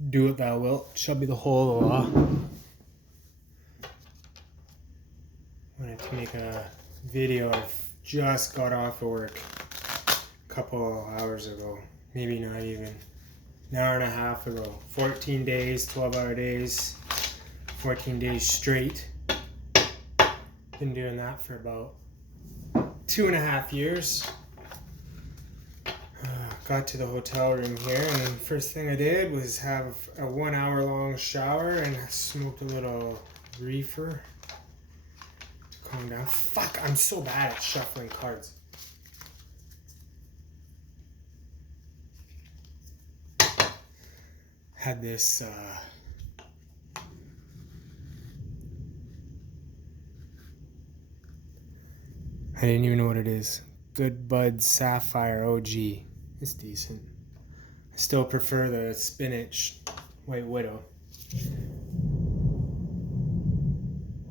Do what thou wilt shall be the whole of the law. I wanted to make a video. I just got off of work a couple hours ago. Maybe not even. An hour and a half ago. 14 days, 12-hour days. 14 days straight. Been doing that for about 2.5 years. Got to the hotel room here, and the first thing I did was have a 1 hour long shower and smoked a little reefer to calm down. Fuck, I'm so bad at shuffling cards. Had this I didn't even know what it is. Goodbuds Sapphire OG. It's decent. I still prefer the spinach White Widow.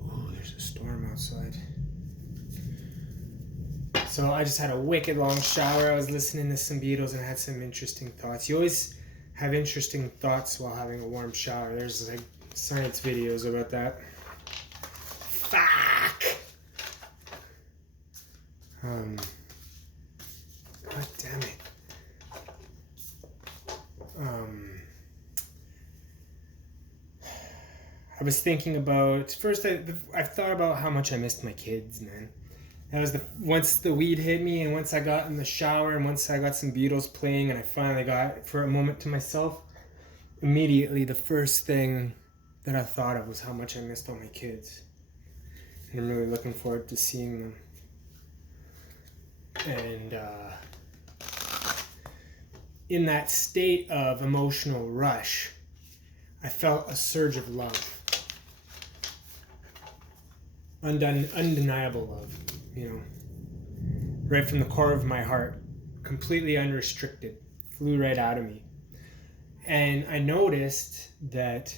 Oh, there's a storm outside. So I just had a wicked long shower. I was listening to some Beatles and had some interesting thoughts. You always have interesting thoughts while having a warm shower. There's like science videos about that. Fuck! God damn it. I was thinking about, first I've thought about how much I missed my kids, man. That was once the weed hit me, and once I got in the shower, and once I got some Beatles playing, and I finally got for a moment to myself, immediately the first thing that I thought of was how much I missed all my kids. And I'm really looking forward to seeing them. And in that state of emotional rush, I felt a surge of love. Undeniable love, you know, right from the core of my heart, completely unrestricted, flew right out of me. And I noticed that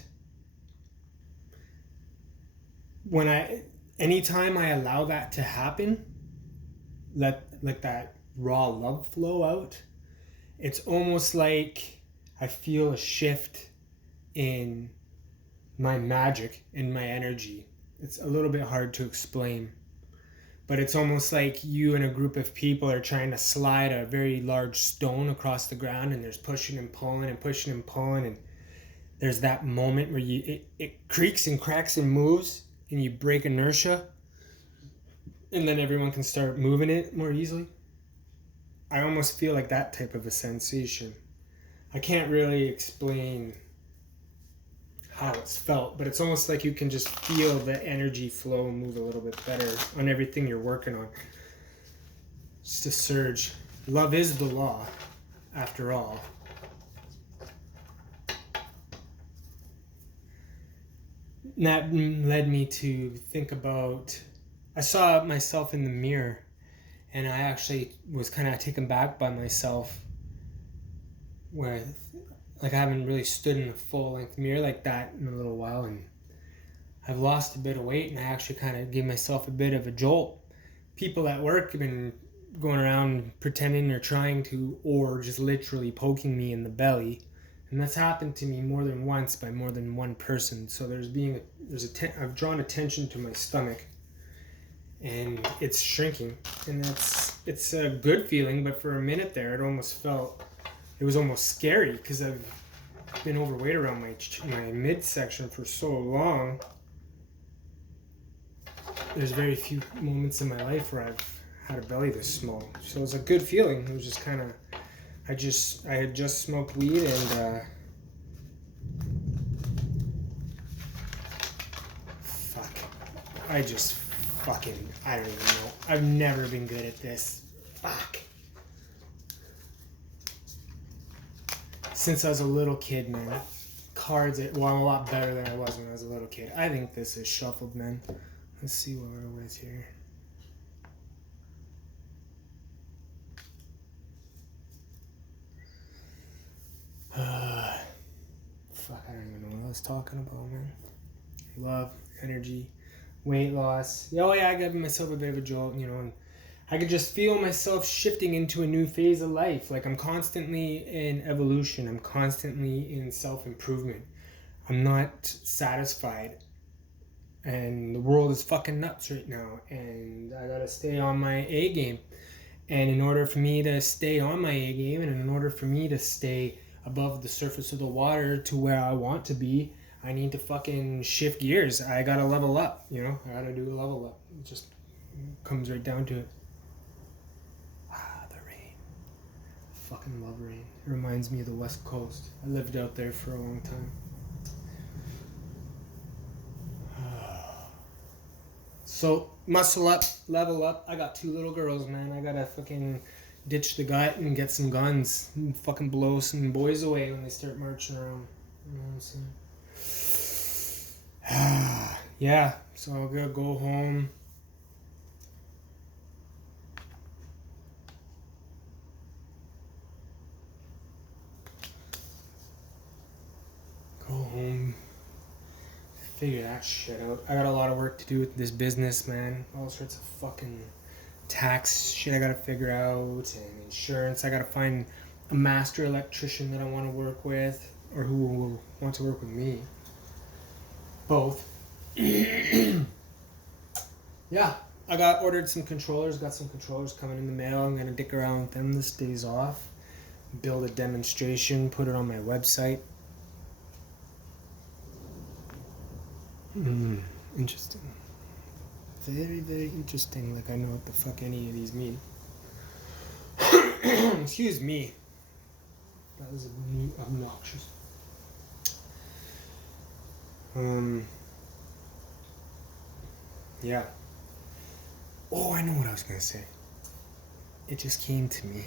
anytime I allow that to happen, let that raw love flow out, it's almost like I feel a shift in my magic, in my energy. It's a little bit hard to explain, but it's almost like you and a group of people are trying to slide a very large stone across the ground, and there's pushing and pulling and pushing and pulling, and there's that moment where it creaks and cracks and moves, and you break inertia, and then everyone can start moving it more easily. I almost feel like that type of a sensation. I can't really explain how it's felt, but it's almost like you can just feel the energy flow and move a little bit better on everything you're working on. Just a surge. Love is the law, after all. And that led me to think about, I saw myself in the mirror, and I actually was kind of taken back by myself, where like I haven't really stood in a full-length mirror like that in a little while, and I've lost a bit of weight, and I actually kind of gave myself a bit of a jolt. People at work have been going around pretending they're trying to, or just literally poking me in the belly, and that's happened to me more than once by more than one person. So I've drawn attention to my stomach, and it's shrinking, and it's a good feeling, but for a minute there it was almost scary, because I've been overweight around my midsection for so long. There's very few moments in my life where I've had a belly this small, so it was a good feeling. It was just kind of, I had just smoked weed, and I don't even know. I've never been good at this. Fuck. Since I was a little kid, man. Cards, well, I'm a lot better than I was when I was a little kid. I think this is shuffled, man. Let's see what we're with here. Fuck, I don't even know what I was talking about, man. Love, energy, weight loss. Oh yeah, I gave myself a bit of a jolt, you know, and I could just feel myself shifting into a new phase of life. Like I'm constantly in evolution. I'm constantly in self-improvement. I'm not satisfied. And the world is fucking nuts right now. And I gotta stay on my A game. And in order for me to stay on my A game, and in order for me to stay above the surface of the water to where I want to be, I need to fucking shift gears. I gotta level up, you know? I gotta do a level up. It just comes right down to it. The rain. Fucking love rain. It reminds me of the West Coast. I lived out there for a long time. So, muscle up, level up. I got 2 little girls, man. I gotta fucking ditch the gut and get some guns and fucking blow some boys away when they start marching around. You know what I'm saying? Yeah, so I'm gonna go home. Go home. Figure that shit out. I got a lot of work to do with this business, man. All sorts of fucking tax shit I gotta figure out, and insurance. I gotta find a master electrician that I want to work with, or who will want to work with me. Both. Yeah, I got ordered some controllers. Got some controllers coming in the mail. I'm gonna dick around with them this days off. Build a demonstration. Put it on my website. Interesting. Very, very interesting. Like I know what the fuck any of these mean. Excuse me. That was obnoxious. Yeah. Oh, I know what I was gonna say. It just came to me.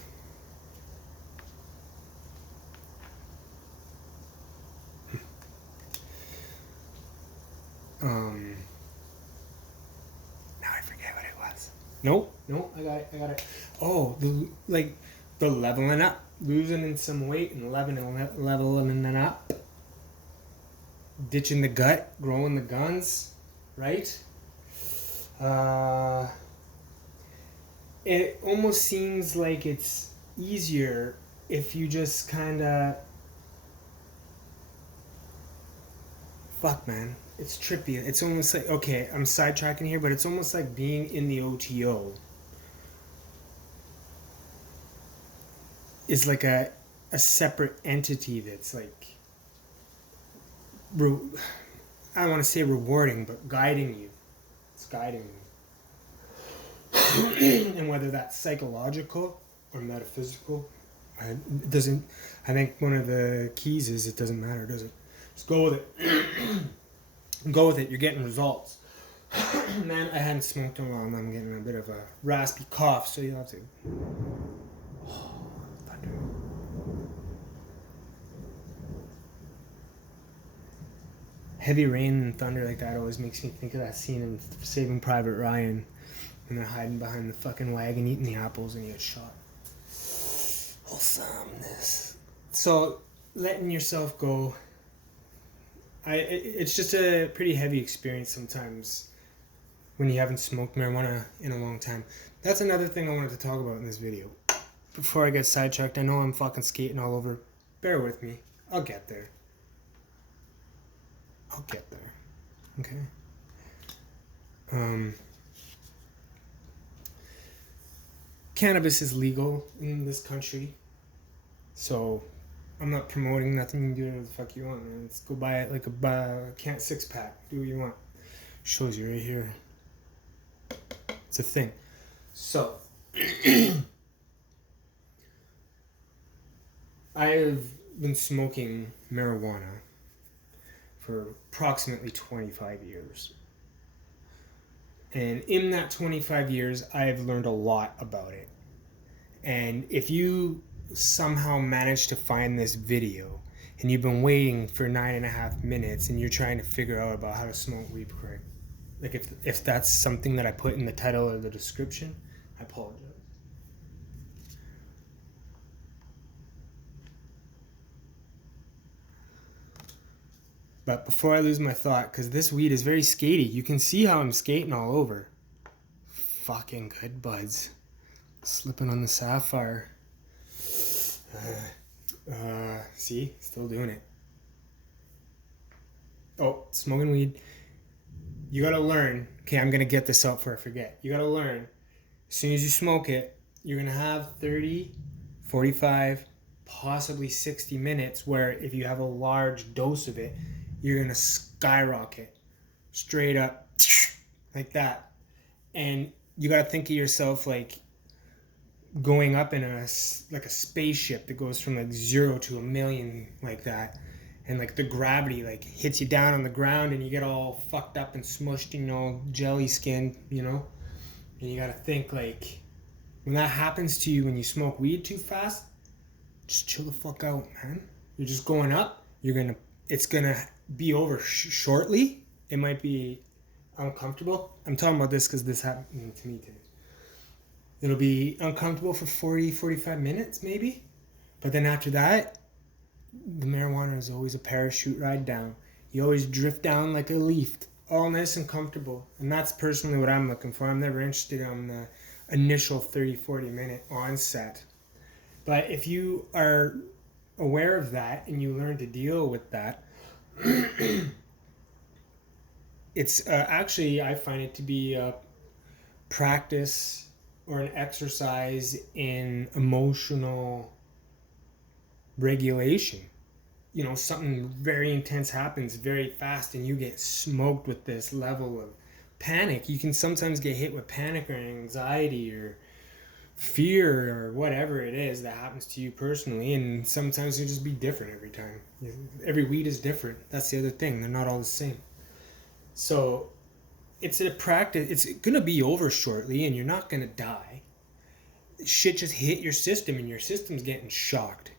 Now I forget what it was. Nope, I got it. Oh, the leveling up, losing in some weight and leveling it up, ditching the gut, growing the guns, right? It almost seems like it's easier if you just kind of. Fuck, man. It's trippy. It's almost like, okay, I'm sidetracking here, but it's almost like being in the OTO is like a separate entity that's like, I don't want to say rewarding, but guiding you. It's guiding you. And whether that's psychological or metaphysical, it doesn't, I think one of the keys is it doesn't matter, does it? Just go with it. Go with it. You're getting results. Man, I hadn't smoked in a while and I'm getting a bit of a raspy cough, so you'll have to. Oh, thunder. Heavy rain and thunder like that always makes me think of that scene in Saving Private Ryan when they're hiding behind the fucking wagon eating the apples and he gets shot. Wholesomeness. So, letting yourself go. It's just a pretty heavy experience sometimes when you haven't smoked marijuana in a long time. That's another thing I wanted to talk about in this video. Before I get sidetracked, I know I'm fucking skating all over. Bear with me. I'll get there. Okay? Cannabis is legal in this country. So I'm not promoting nothing. You do whatever the fuck you want, man. Let's go buy it like a can't 6-pack. Do what you want. Shows you right here. It's a thing. So I have been smoking marijuana for approximately 25 years. And in that 25 years, I have learned a lot about it. And if you somehow managed to find this video and you've been waiting for 9.5 minutes and you're trying to figure out about how to smoke weed correct, like if that's something that I put in the title or the description, I apologize. But before I lose my thought, because this weed is very skatey, you can see how I'm skating all over. Fucking Goodbuds. Slipping on the Sapphire. See? Still doing it. Oh, smoking weed. You gotta learn. Okay, I'm gonna get this out before I forget. You gotta learn. As soon as you smoke it, you're gonna have 30, 45, possibly 60 minutes where if you have a large dose of it, you're gonna skyrocket straight up like that. And you gotta think of yourself like going up in a spaceship that goes from like 0 to 1,000,000 like that, and like the gravity like hits you down on the ground and you get all fucked up and smushed, jelly skin, and you gotta think like when that happens to you when you smoke weed too fast, just chill the fuck out, man. You're just going up. It's gonna be over shortly. It might be uncomfortable. I'm talking about this because this happened to me today. It'll be uncomfortable for 40, 45 minutes maybe. But then after that, the marijuana is always a parachute ride down. You always drift down like a leaf, all nice and comfortable. And that's personally what I'm looking for. I'm never interested in the initial 30, 40 minute onset. But if you are aware of that and you learn to deal with that, it's actually, I find it to be a practice or an exercise in emotional regulation. Something very intense happens very fast and you get smoked with this level of panic. You can sometimes get hit with panic or anxiety or fear or whatever it is that happens to you personally, and sometimes it'll just be different every time. Every weed is different. That's the other thing. They're not all the same. So it's a practice. It's gonna be over shortly and you're not gonna die. Shit just hit your system and your system's getting shocked.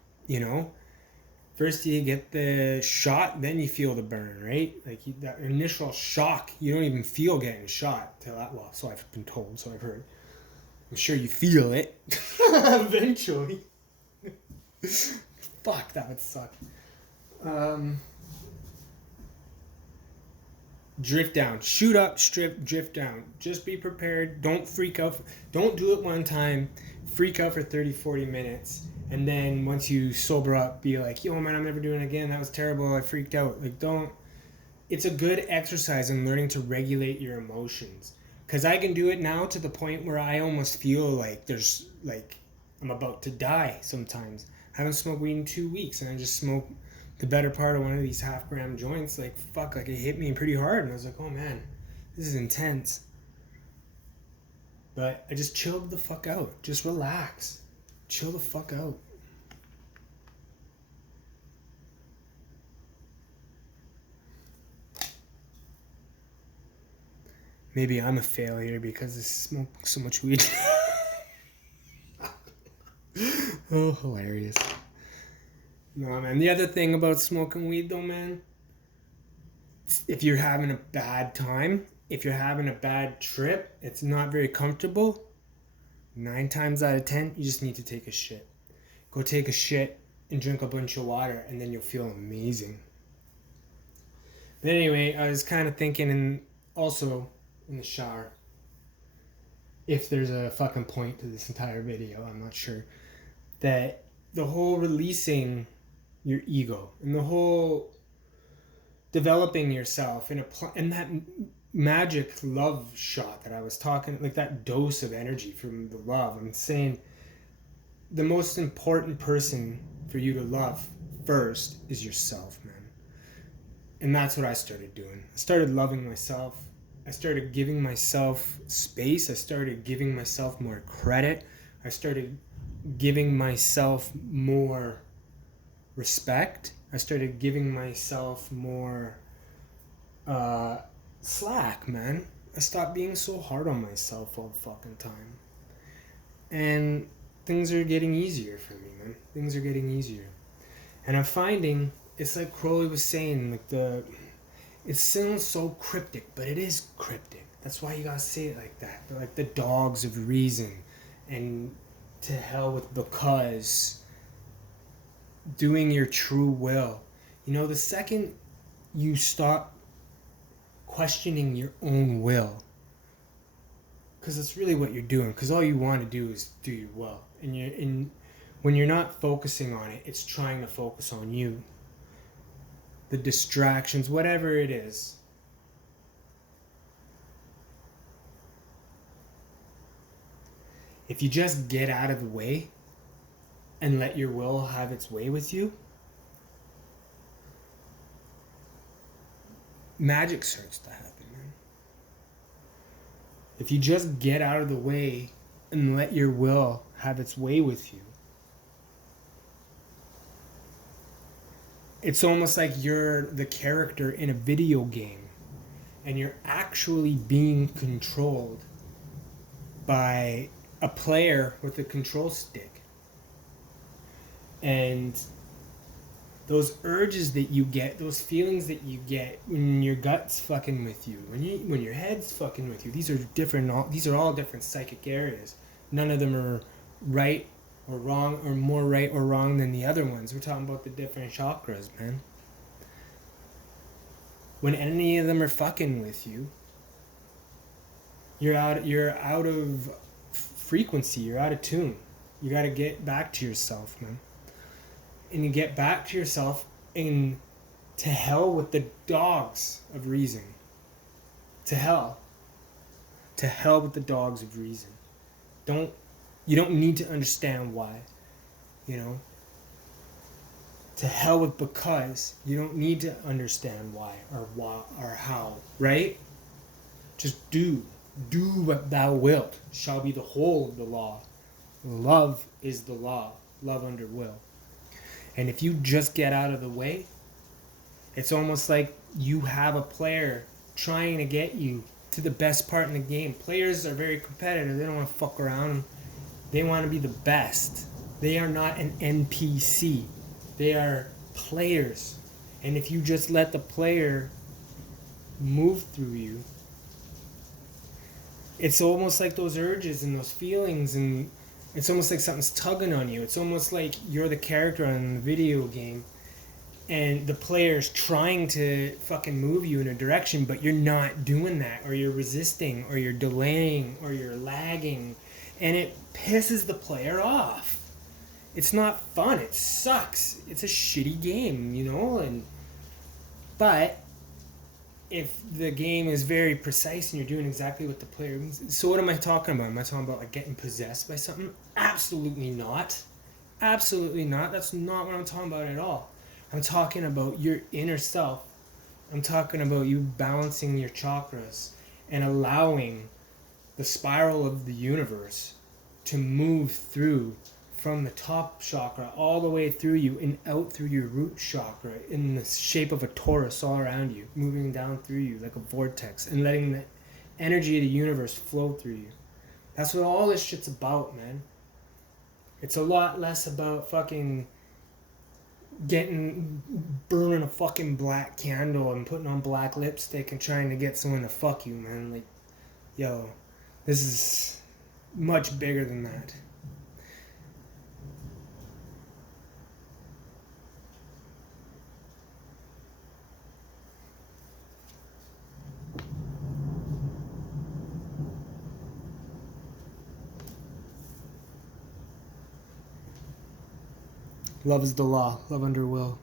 First you get the shot, then you feel the burn, right? Like that initial shock, you don't even feel getting shot till that. Well, so I've been told, so I've heard. I'm sure you feel it eventually. Fuck, that would suck. Drift down. Shoot up, strip, drift down. Just be prepared. Don't freak out. Don't do it one time. Freak out for 30, 40 minutes. And then once you sober up, be like, yo, man, I'm never doing it again. That was terrible. I freaked out. Like, don't. It's a good exercise in learning to regulate your emotions. Because I can do it now to the point where I almost feel like I'm about to die sometimes. I haven't smoked weed in 2 weeks, and I just smoked the better part of one of these half-gram joints. Like, fuck, like it hit me pretty hard. And I was like, oh, man, this is intense. But I just chilled the fuck out. Just relax. Chill the fuck out. Maybe I'm a failure because I smoke so much weed. Oh, hilarious. No, man. The other thing about smoking weed, though, man, if you're having a bad time, if you're having a bad trip, it's not very comfortable, 9 times out of 10, you just need to take a shit. Go take a shit and drink a bunch of water, and then you'll feel amazing. But anyway, I was kind of thinking, and also in the shower, if there's a fucking point to this entire video, I'm not sure, that the whole releasing your ego and the whole developing yourself and that magic love shot that I was talking, like that dose of energy from the love, I'm saying the most important person for you to love first is yourself, man. And that's what I started doing. I started loving myself. I started giving myself space. I started giving myself more credit. I started giving myself more respect. I started giving myself more slack, man. I stopped being so hard on myself all the fucking time. And things are getting easier for me, man. Things are getting easier. And I'm finding, it's like Crowley was saying, like it sounds so cryptic, but it is cryptic. That's why you gotta say it like that. They're like the dogs of reason, and to hell with because, doing your true will. The second you stop questioning your own will, because that's really what you're doing. Because all you want to do is do your will, and when you're not focusing on it, it's trying to focus on you. The distractions, whatever it is. If you just get out of the way and let your will have its way with you, magic starts to happen, man. If you just get out of the way and let your will have its way with you, it's almost like you're the character in a video game and you're actually being controlled by a player with a control stick. And those urges that you get, those feelings that you get when your gut's fucking with you, when your head's fucking with you, these are all different psychic areas. None of them are right or wrong, or more right or wrong than the other ones. We're talking about the different chakras, man. When any of them are fucking with you, you're out of frequency, you're out of tune. You got to get back to yourself, man. And you get back to yourself, and to hell with the dogs of reason. To hell with the dogs of reason. You don't need to understand why, you know. To hell with because. You don't need to understand why or how, right? Just do what thou wilt shall be the whole of the law. Love is the law. Love under will. And if you just get out of the way, it's almost like you have a player trying to get you to the best part in the game. Players are very competitive. They don't want to fuck around. They want to be the best. They are not an NPC. They are players. And if you just let the player move through you, it's almost like those urges and those feelings, and it's almost like something's tugging on you. It's almost like you're the character in the video game and the player's trying to fucking move you in a direction, but you're not doing that, or you're resisting, or you're delaying, or you're lagging, and it pisses the player off. It's not fun. It sucks. It's a shitty game, you know? But if the game is very precise and you're doing exactly what the player means. So what am I talking about? Am I talking about like getting possessed by something? Absolutely not. Absolutely not. That's not what I'm talking about at all. I'm talking about your inner self. I'm talking about you balancing your chakras and allowing the spiral of the universe to move through from the top chakra all the way through you and out through your root chakra in the shape of a torus all around you, moving down through you like a vortex and letting the energy of the universe flow through you. That's what all this shit's about, man. It's a lot less about fucking burning a fucking black candle and putting on black lipstick and trying to get someone to fuck you, man. Like, yo, this is much bigger than that. Love is the law. Love under will.